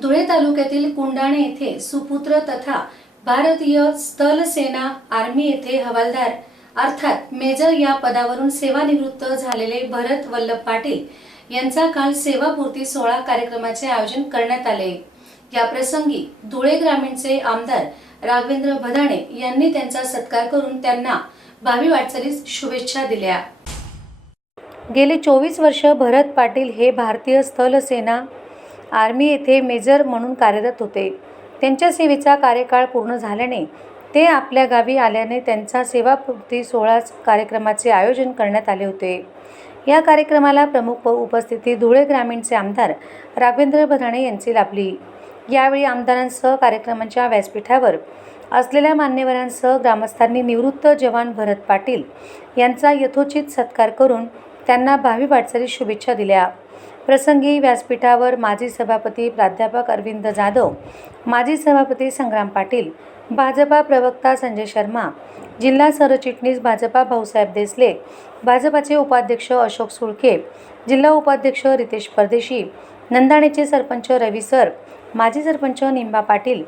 धुळे तालुक्यातील कुंडाणे येथे सुपुत्र तथा भारतीय स्थल सेना आर्मी येथे हवालदार अर्थात मेजर या पदावरून सेवानिवृत्त झालेले भरत वल्लभ पाटील यांचा काल सेवापूर्ती सोहळा कार्यक्रमाचे आयोजन करण्यात आले। या प्रसंगी धुळे ग्रामीणचे आमदार राघवेंद्र भदाणे यांनी त्यांचा सत्कार करून त्यांना भावी वाटचालीस शुभेच्छा दिल्या। गेली 24 वर्ष भरत पाटील हे भारतीय स्थल सेना आर्मी येथे मेजर म्हणून कार्यरत होते। त्यांच्या सेवेचा कार्यकाळ पूर्ण झाल्याने ते आपल्या गावी आल्याने त्यांचा सेवापूर्ती सोहळा कार्यक्रमाचे आयोजन करण्यात आले होते। या कार्यक्रमाला प्रमुख उपस्थिती धुळे ग्रामीणचे आमदार राघवेंद्र भदाणे यांची लाभली। यावेळी आमदारांसह कार्यक्रमाच्या व्यासपीठावर असलेल्या मान्यवरांसह ग्रामस्थांनी निवृत्त जवान भरत पाटील यांचा यथोचित सत्कार करून त्यांना भावी वाटचालीस शुभेच्छा दिल्या। प्रसंगी व्यासपीठावर माजी सभापती प्राध्यापक अरविंद जाधव, माजी सभापती संग्राम पाटील, भाजपा प्रवक्ता संजय शर्मा, जिल्हा सरचिटणीस भाजपा भाऊसाहेब देसले, भाजपाचे उपाध्यक्ष अशोक सुळके, जिल्हा उपाध्यक्ष रितेश परदेशी, नंदाणेचे सरपंच रवी सर, माजी सरपंच निंबा पाटील,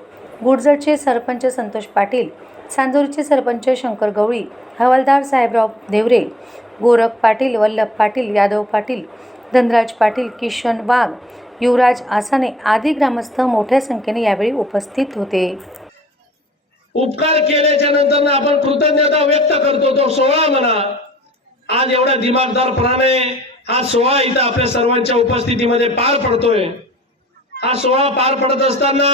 गुडजरचे सरपंच संतोष पाटील, सांजोरीचे सरपंच शंकर गवळी, हवालदार साहेबराव देवरे, गोरख पाटील, वल्लभ पाटील, यादव पाटील, धनराज पाटील, किशन वाघ, युवराज आसाने आदी ग्रामस्थ मोठ्या संख्येने यावेळी उपस्थित होते। उपकार केल्याच्या नंतर आपण कृतज्ञता व्यक्त करतो। तो सोहळा म्हणा, आज एवढ्या दिमागदारपणाने हा सोहळा इथं आपल्या सर्वांच्या उपस्थितीमध्ये पार पडतोय। हा सोहळा पार पडत असताना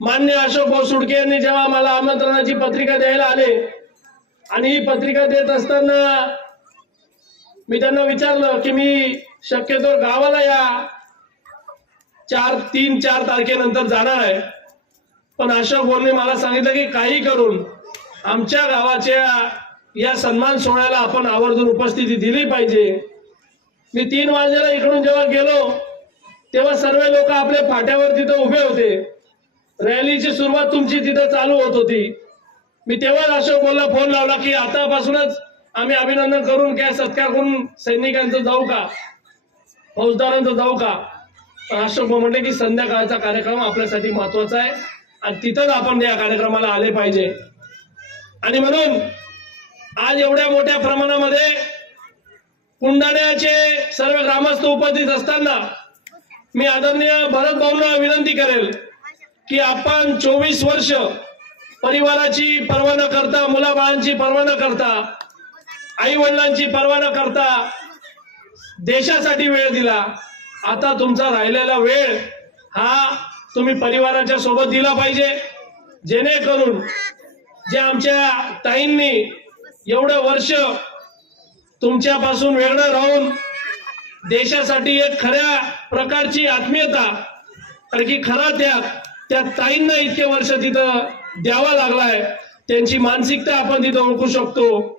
मान्य अशोक भाऊ सुळके यांनी जेव्हा मला आमंत्रणाची पत्रिका द्यायला आले आणि ही पत्रिका देत असताना मी त्यांना विचारलं की मी शक्यतो गावाला या 3-4 तारखेनंतर जाणार आहे, पण अशोक भाऊंनी मला सांगितलं की काही करून आमच्या गावाच्या या सन्मान सोहळ्याला आपण आवर्जून उपस्थिती दिली पाहिजे। मी 3 वाजेला इकडून जेव्हा गेलो तेव्हा सर्व लोक आपल्या फाट्यावर तिथं उभे होते। रॅलीची सुरुवात तुमची तिथं चालू होत होती। मी तेव्हा अशोक भाऊला फोन लावला की आतापासूनच आम्ही अभिनंदन करून काय सत्कार करून सैनिकांचं जाऊ का, फौजदारांचं जाऊ का? पण अशोक भाऊ म्हणले की संध्याकाळचा कार्यक्रम आपल्यासाठी महत्वाचा आहे आणि तिथंच आपण या कार्यक्रमाला आले पाहिजे। आणि म्हणून आज एवढ्या मोठ्या प्रमाणामध्ये कुंडाण्याचे सर्व ग्रामस्थ उपस्थित असताना मी आदरणीय भरत भाऊंना विनंती करेल की आपण 24 वर्ष परिवाराची पर्वा न करता, मुलाबाळांची पर्वा न करता, आई वडिलांची पर्वा न करता देशासाठी वेळ दिला। आता तुमचा राहिलेला वेळ हा तुम्ही परिवाराच्या सोबत दिला पाहिजे, जेणेकरून जे आमच्या ताईंनी एवढं वर्ष तुमच्यापासून वेगळं राहून देशासाठी एक खऱ्या प्रकारची आत्मीयता, कारण की खरा त्या ताईंना इतके वर्ष तिथं द्यावा लागलाय, त्यांची मानसिकता आपण तिथं ओळखू शकतो।